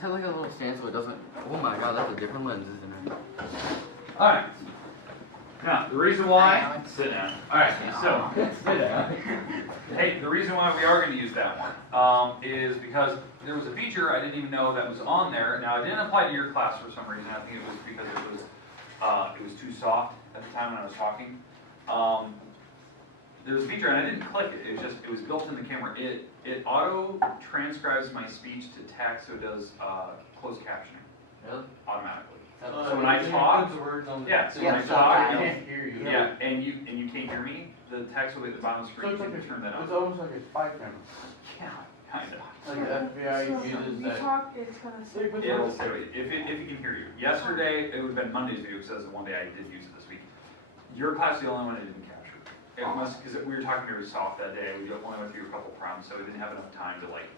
have like a little stand so it doesn't. Oh my god, that's a different lens, isn't it? Alright. Now, the reason why. Sit down. Alright, so. Sit down. Hey, the reason why we are going to use that one is because there was a feature I didn't even know that was on there. Now, it didn't apply to your class for some reason. I think it was because it was too soft at the time when I was talking. There was a feature and I didn't click it. It was built in the camera. It auto transcribes my speech to text, so it does closed captioning. Really? Automatically. So when I talk, yeah. So when I talk, I can't hear you. yeah, and you can't hear me. The text will be at the bottom of the screen. So you can turn that on. it's almost like a spy camera. Yeah, kind of. Like the FBI So uses you that. talk, it's gonna say. It'll say if it can hear you. Yesterday it would have been Monday's video, so that's the one day I did use it this week. Your class is the only one I didn't capture. It must, because we were talking very soft that day. We only went through a couple problems, so we didn't have enough time to like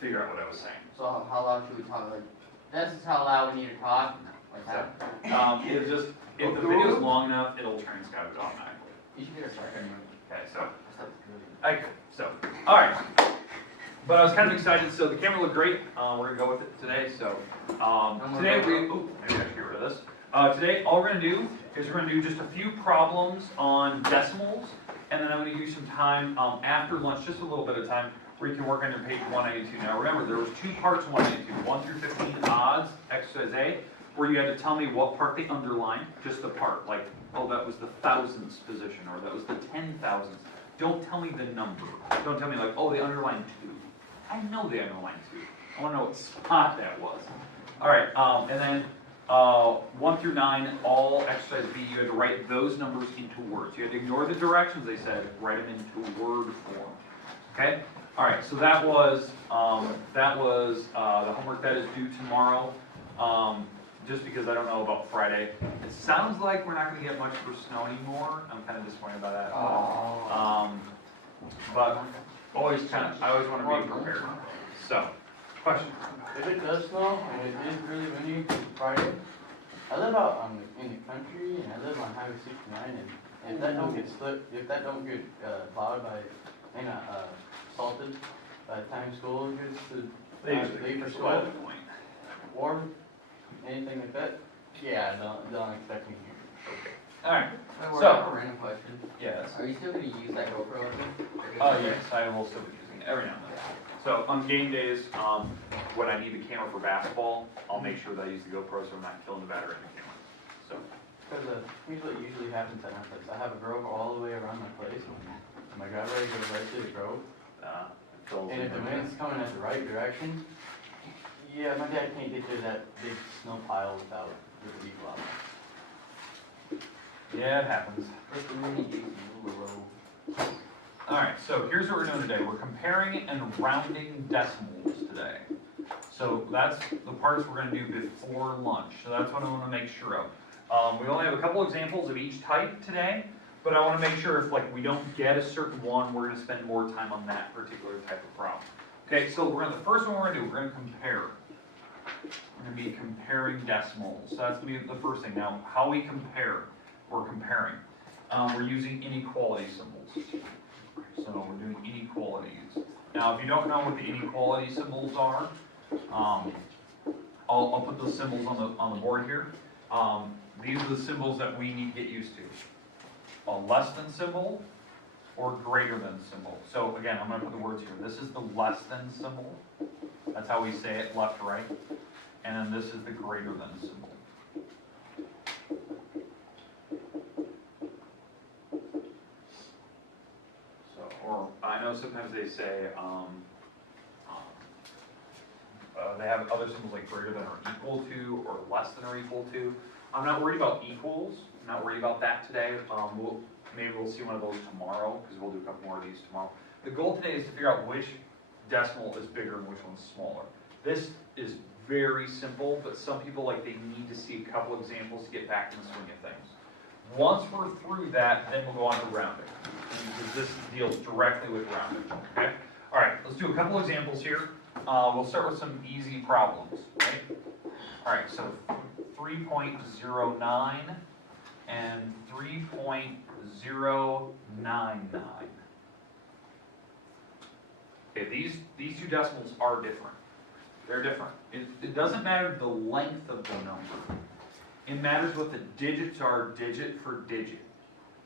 figure out what I was saying. So how loud should we talk? Like, this is how loud we need to talk. Like that. It'll just if the video is long enough, it'll transcribe it automatically. You should get a second. Okay, so. That's Okay, so, all right. But I was kind of excited. So the camera looked great. We're gonna go with it today. So today maybe I should get rid of this. Today, all we're gonna do is we're gonna do just a few problems on decimals, and then I'm gonna use some time after lunch, just a little bit of time, where you can work on your page 182. Now remember, there was two parts of 182, 1 through 15 odds, exercise A, where you had to tell me what part they underlined, just the part, like, oh, that was the thousandths position, or that was the 10,000ths. Don't tell me the number. Don't tell me like, oh, they underlined 2. I know they underlined 2. I want to know what spot that was. All right, and then 1 through 9, all exercise B, you had to write those numbers into words. You had to ignore the directions they said, write them into word form. Okay? All right, so that was the homework that is due tomorrow. Just because I don't know about Friday. It sounds like we're not going to get much for snow anymore. I'm kind of disappointed by that. But I always want to be prepared. So, question. If it does snow and it is really windy Friday, I live out in the country and I live on Highway 69, and if that don't get plowed by, salted by the time school gets to leave for school, or anything like that, yeah, don't expect me here. Okay. All right. So, So- I have a random question. Yes. Are you still going to use that GoPro again? Oh yes, I will still be using it every now and then. So on game days, when I need the camera for basketball, I'll make sure that I use the GoPro so I'm not killing the battery in the camera. So. Because here's what usually happens at my place. I have a grove all the way around my place. And my driveway goes right to the grove. And if the wind's coming at the right direction, yeah, my dad can't get to that big snow pile without the people out. Yeah, it happens. All right, so here's what we're doing today. We're comparing and rounding decimals today. So that's the parts we're going to do before lunch. So that's what I want to make sure of. We only have a couple examples of each type today, but I want to make sure if like we don't get a certain one, we're going to spend more time on that particular type of problem. Okay, so the first one we're going to do, we're going to compare. We're going to be comparing decimals. So that's going to be the first thing. Now, how we compare, we're comparing. We're using inequality symbols. So we're doing inequalities. Now, if you don't know what the inequality symbols are, I'll put those symbols on the board here. These are the symbols that we need to get used to. A less than symbol or greater than symbol. So again, I'm going to put the words here. This is the less than symbol. That's how we say it, left to right. And then this is the greater than symbol. So, or I know sometimes they say they have other symbols like greater than or equal to or less than or equal to. I'm not worried about equals. I'm not worried about that today. Maybe we'll see one of those tomorrow because we'll do a couple more of these tomorrow. The goal today is to figure out which decimal is bigger and which one's smaller. This is very simple, but some people they need to see a couple examples to get back in the swing of things. Once we're through that, then we'll go on to rounding, because this deals directly with rounding. Okay. All right. Let's do a couple examples here. We'll start with some easy problems. Right? All right. So 3.09 and 3.099. Okay, these two decimals are different. They're different. It doesn't matter the length of the number. It matters what the digits are, digit for digit.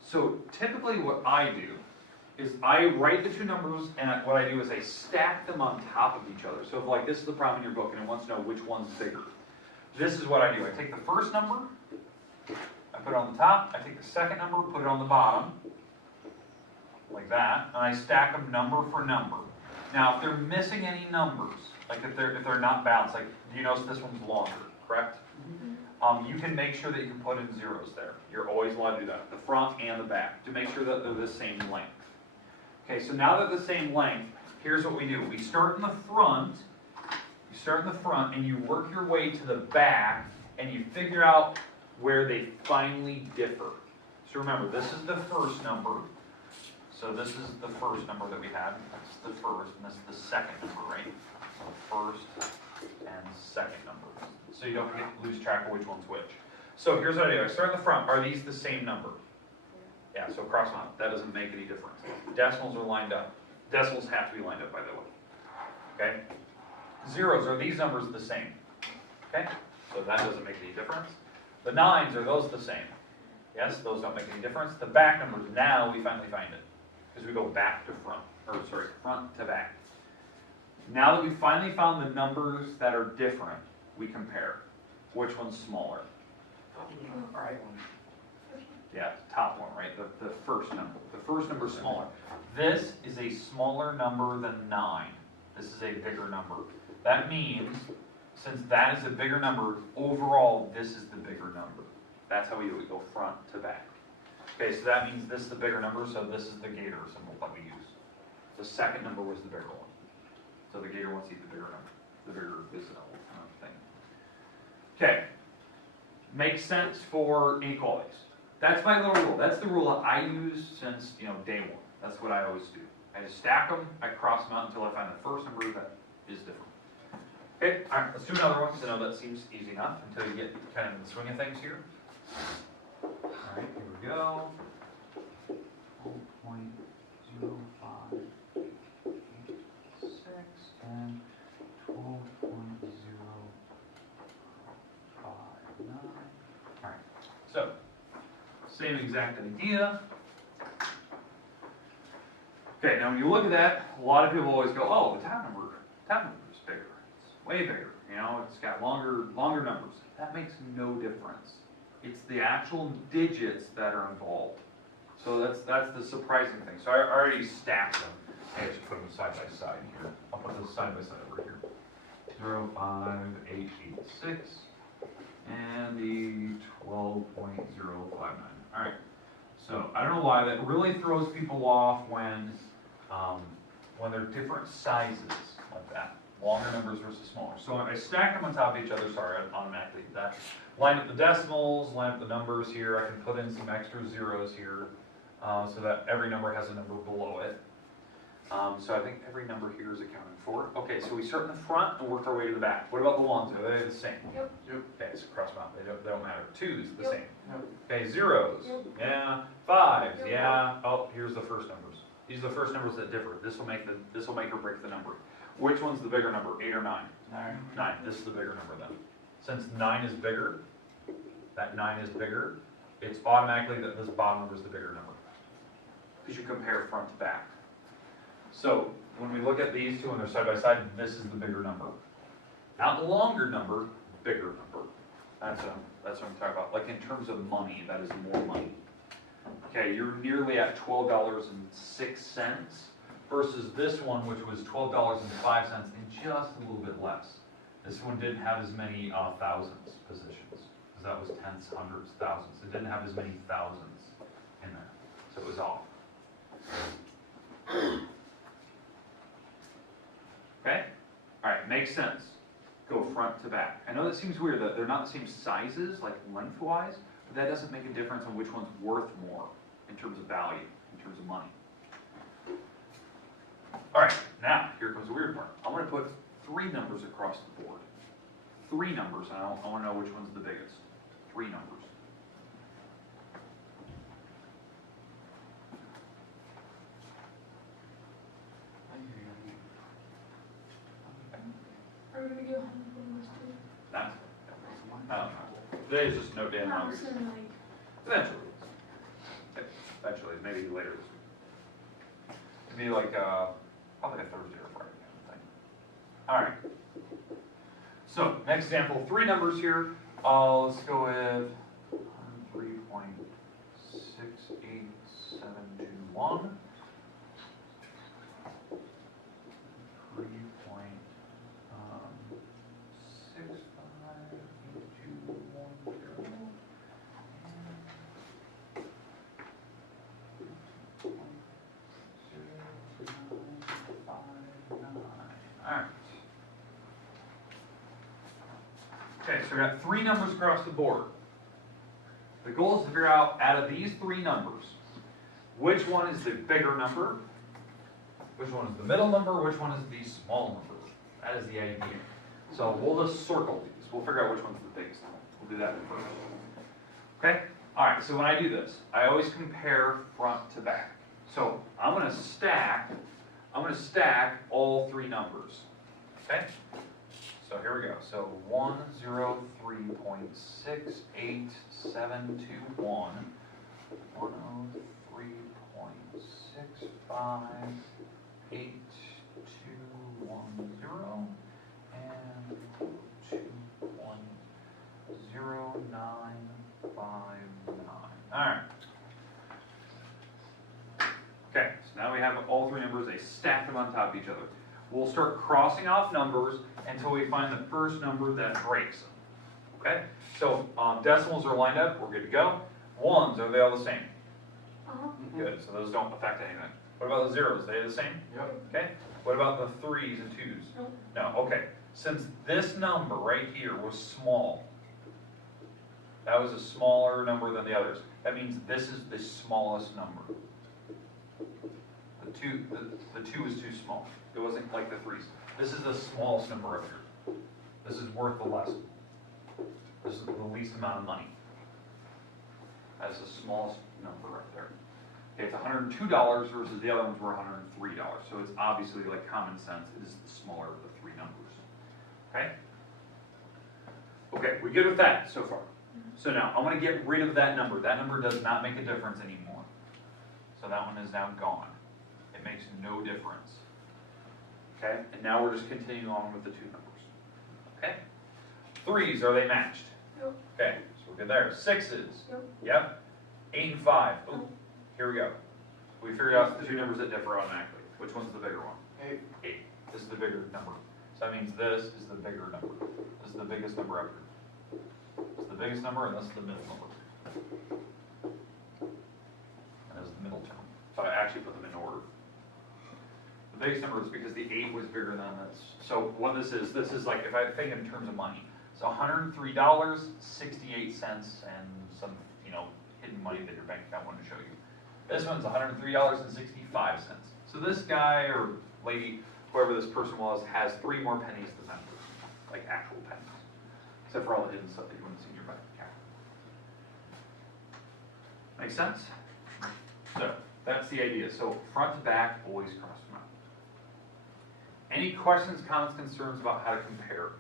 So typically what I do is I write the two numbers, and what I do is I stack them on top of each other. So if like this is the problem in your book and it wants to know which one's bigger, this is what I do. I take the first number, I put it on the top, I take the second number, put it on the bottom, like that, and I stack them number for number. Now if they're missing any numbers, like if they're not balanced, like do you notice this one's longer, correct? You can make sure that you can put in zeros there. You're always allowed to do that, the front and the back, to make sure that they're the same length. Okay, so now they're the same length, here's what we do. We start in the front, and you work your way to the back, and you figure out where they finally differ. So remember, this is the first number. So this is the first number that we had. That's the first, and this is the second number, right? So first and second number. So you don't lose track of which one's which. So here's what I do. I start in the front. Are these the same number? Yeah, so cross them out. That doesn't make any difference. Decimals are lined up. Decimals have to be lined up, by the way. Okay? Zeros, are these numbers the same? Okay? So that doesn't make any difference. The nines, are those the same? Yes, those don't make any difference. The back numbers, now we finally find it. Because we go back to front. Or sorry, front to back. Now that we finally found the numbers that are different, we compare. Which one's smaller? Alright. Yeah, top one, right? The first number. The first number is smaller. This is a smaller number than 9. This is a bigger number. That means, since that is a bigger number, overall, this is the bigger number. That's how we do it. We go front to back. Okay, so that means this is the bigger number, so this is the gator symbol that we use. The second number was the bigger one. So the gator wants to eat the bigger number. The bigger is the thing. Okay. Makes sense for inequalities. That's my little rule. That's the rule that I use since, day one. That's what I always do. I just stack them, I cross them out until I find the first number that is different. Okay, all right, let's do another one, because I know that seems easy enough until you get kind of in the swing of things here. All right, here we go. 12.0586 and 12.059. All right, so same exact idea. Okay, now when you look at that, a lot of people always go, oh, the top number is bigger. It's way bigger. It's got longer numbers. That makes no difference. It's the actual digits that are involved. So that's the surprising thing. So I already stacked them. I just put them side by side here. I'll put this side by side over here. 05886 and the 12.059. All right. So I don't know why that really throws people off when they're different sizes like that. Longer numbers versus smaller. So I stack them on top of each other, sorry, I automatically did that. Line up the decimals, line up the numbers here. I can put in some extra zeros here so that every number has a number below it. So I think every number here is accounted for. Okay, so we start in the front and work our way to the back. What about the ones? Are they the same? Yep. Okay, so cross them out. They don't matter. 2's the Yep. same. Yep. Okay, zeros. Yep. Yeah. 5's. Yep. Yeah. Oh, here's the first numbers. These are the first numbers that differ. This will make or break the number. Which one's the bigger number? 8 or 9? 9. This is the bigger number then. Since 9 is bigger, that 9 is bigger, it's automatically that this bottom number is the bigger number. Because you compare front to back. So when we look at these two and they're side by side, this is the bigger number. Not the longer number, bigger number. That's what I'm talking about. Like in terms of money, that is more money. Okay, you're nearly at $12.06 versus this one, which was $12.05 and just a little bit less. This one didn't have as many thousands positions, because that was tenths, hundreds, thousands. It didn't have as many thousands in there, so it was off. Okay? All right, makes sense. Go front to back. I know that seems weird that they're not the same sizes, like lengthwise, but that doesn't make a difference on which one's worth more in terms of value, in terms of money. All right, now, here comes the weird part. I'm going to put 3 numbers across the board. 3 numbers, and I want to know which one's the biggest. 3 numbers. Are we gonna go Today is just no damn Not hungry. soon, like, Eventually. Eventually, maybe later this week. It'd be like, probably a Thursday or Friday kind of thing. Alright. So, next example, 3 numbers here. Let's go with 3.68721. 3.6858210. Alright. Okay, so we got 3 numbers across the board. The goal is to figure out of these 3 numbers, which one is the bigger number, which one is the middle number, which one is the small number. That is the idea. So we'll just circle these. We'll figure out which one's the biggest one. We'll do that first. Okay? Alright, so when I do this, I always compare front to back. So I'm gonna stack all 3 numbers. Okay? So here we go. So 103.68721, 103.65821, and 2.0959. Alright. Okay, so now we have all 3 numbers, they stack them on top of each other. We'll start crossing off numbers until we find the first number that breaks them. Okay? So decimals are lined up, we're good to go. Ones, are they all the same? Good, so those don't affect anything. What about the zeros? Are they the same? Yep. Okay? What about the 3s and 2s? Nope. No, okay. Since this number right here was small, that was a smaller number than the others, that means this is the smallest number. The 2 is too small. It wasn't like the 3s. This is the smallest number up here. This is worth the less. This is the least amount of money. That's the smallest number right there. Okay, it's $102 versus the other ones were $103. So it's obviously like common sense. It is the smaller of the 3 numbers. Okay? Okay, we good with that so far? So now I'm going to get rid of that number. That number does not make a difference anymore. So that one is now gone. It makes no difference. Okay, and now we're just continuing on with the 2 numbers. Okay? 3s, are they matched? Yep. Okay, so we're good there. 6s? Yep. Yep. 8 and 5. Oh, here we go. We figured out the 2 numbers that differ automatically. Which one's the bigger one? 8. 8. This is the bigger number. So that means this is the bigger number. This is the biggest number up here. This is the biggest number, and this is the middle number. And this is the middle term. So I actually put them in order. The biggest number is because the 8 was bigger than this. So what this is like, if I think in terms of money, so $103.68 and some, hidden money that your bank account wanted to show you. This one's $103.65. So this guy or lady, whoever this person was, has 3 more pennies than that person, like actual pennies. Except for all the hidden stuff that you wouldn't see in your bank account. Make sense? So, that's the idea. So, front to back, always cross them out. Any questions, comments, concerns about how to compare?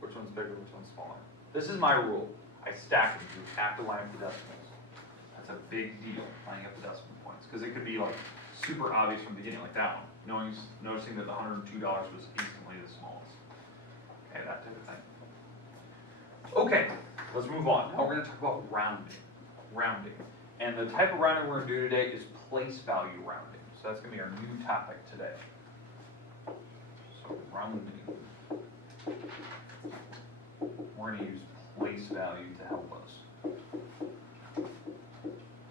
Which one's bigger, which one's smaller? This is my rule. I stack them. You have to line up the decimals. That's a big deal, lining up the decimal points. Because it could be like super obvious from the beginning, like that one. Noticing that the $102 was instantly the smallest. Okay, that type of thing. Okay, let's move on. Now we're going to talk about rounding. And the type of rounding we're going to do today is place value rounding. So that's going to be our new topic today. So rounding. We're going to use place value to help us.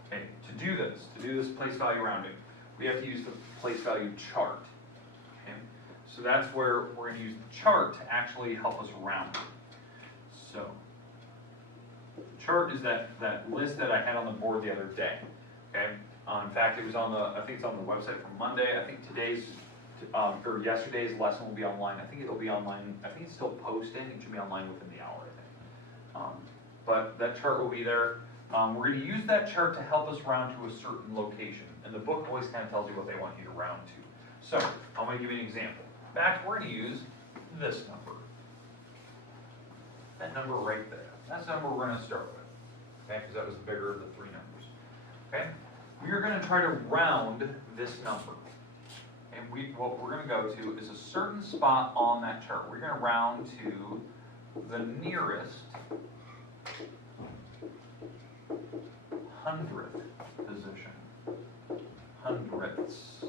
Okay, to do this place value rounding, we have to use the place value chart. Okay, so that's where we're going to use the chart to actually help us round it. So, the chart is that list that I had on the board the other day. Okay, in fact, it was on I think it's on the website from Monday. I think or yesterday's lesson will be online. I think it'll be online. I think it's still posting. It should be online within the hour, I think. But that chart will be there. We're going to use that chart to help us round to a certain location. And the book always kind of tells you what they want you to round to. So, I'm going to give you an example. In fact, we're going to use this number. that number right there. That's the number we're gonna start with, okay, because that was the bigger of the three numbers, okay? We are gonna try to round this number. And what we're gonna go to is a certain spot on that chart. We're gonna round to the nearest hundredth position. Hundredths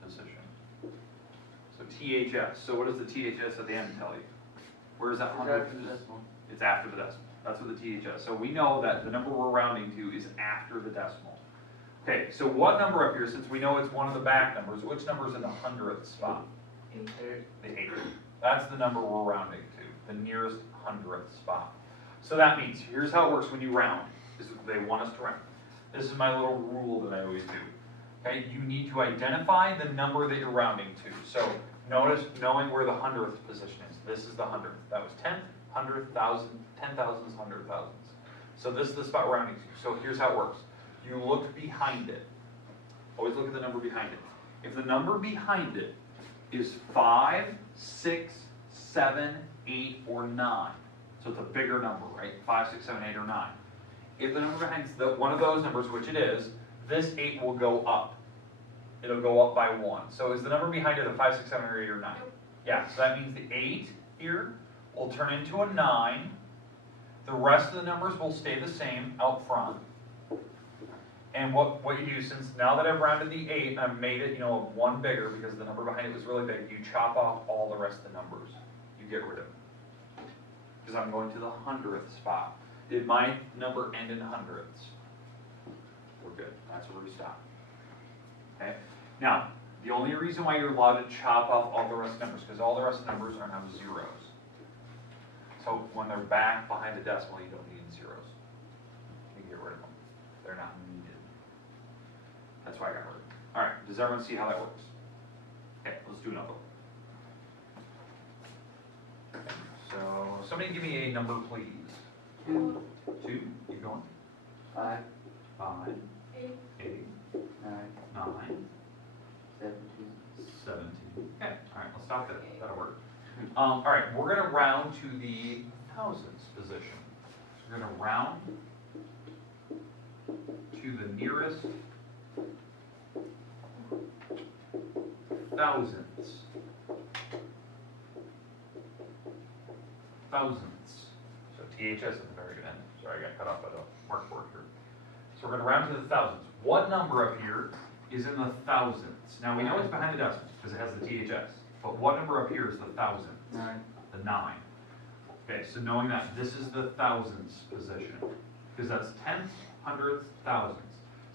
position. So THS. So what does the THS at the end tell you? Where is that hundredth? It's after the decimal. That's what the THS. So we know that the number we're rounding to is after the decimal. Okay, so what number up here, since we know it's one of the back numbers, which number is in the hundredth spot? 8. The 8. That's the number we're rounding to, the nearest hundredth spot. So that means, here's how it works when you round. They want us to round. This is my little rule that I always do. Okay, you need to identify the number that you're rounding to. So notice, knowing where the hundredth position is. This is the hundredth. That was 10th, 100th, 1,000, 10,000s, 100,000s. So this is the spot we're rounding to. So here's how it works. You look behind it. Always look at the number behind it. If the number behind it is 5, 6, 7, 8, or 9, so it's a bigger number, right? 5, 6, 7, 8, or 9. If the number behind one of those numbers, which it is, this 8 will go up. It'll go up by 1. So is the number behind it a 5, 6, 7, or 8, or 9? Yeah, so that means the 8 here will turn into a 9. The rest of the numbers will stay the same out front. And what you do, since now that I've rounded the 8, and I've made it, 1 bigger because the number behind it was really big, you chop off all the rest of the numbers. You get rid of them. Because I'm going to the hundredth spot. Did my number end in hundredths? We're good. That's where we stop. Okay? Now, the only reason why you're allowed to chop off all the rest of the numbers, because all the rest of the numbers are now zeros. So when they're back behind the decimal, you don't need zeros. You get rid of them. They're not needed. That's why I got rid of them. All right, does everyone see how that works? Okay, let's do another one. So, somebody give me a number, please. 2, 2, keep going. 5, 5, 8, 8, 9, 9, 17. 17. Okay, all right, let's stop there. That'll work. All right, we're going to round to the thousands position. So we're going to round to the nearest thousands. Thousands. So THS at the very end. Sorry, I got cut off by the mark board here. So we're going to round to the thousands. What number up here is in the thousands? Now we know it's behind the decimals because it has the THS. But what number up here is the thousands? 9. The 9. Okay, so knowing that this is the thousands position, because that's tenths, hundredths, thousands.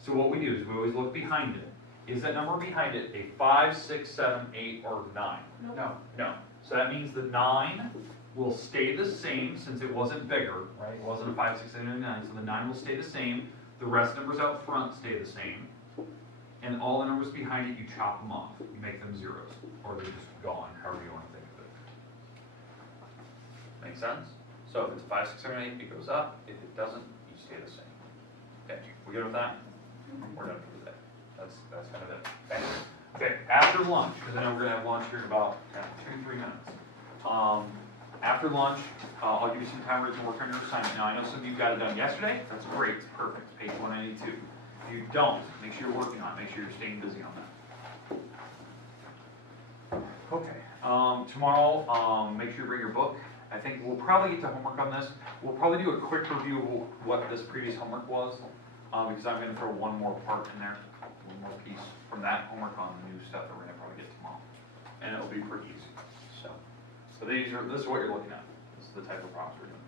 So what we do is we always look behind it. Is that number behind it a 5, 6, 7, 8, or 9? No. No. So that means the 9 will stay the same since it wasn't bigger, right? It wasn't a 5, 6, 7, 8, 9. So the 9 will stay the same. The rest numbers out front stay the same. And all the numbers behind it, you chop them off. You make them zeros. Or they're just gone, however you want to think of it. Make sense? So if it's 5, 6, 7, 8, it goes up. If it doesn't, you stay the same. Okay, we good with that? We're done for today. That's kind of it. Okay. Okay, after lunch, because I know we're going to have lunch here in about 2-3 minutes. After lunch, I'll give you some time where you can work on your assignment. Now, I know some of you got it done yesterday. That's great. It's perfect. Page 192. If you don't, make sure you're working on it. Make sure you're staying busy on that. Okay. Tomorrow, make sure you bring your book. I think we'll probably get to homework on this. We'll probably do a quick review of what this previous homework was, because I'm going to throw one more part in there, one more piece from that homework on the new stuff that we're going to probably get tomorrow. And it'll be pretty easy. So this is what you're looking at. This is the type of problems we're doing.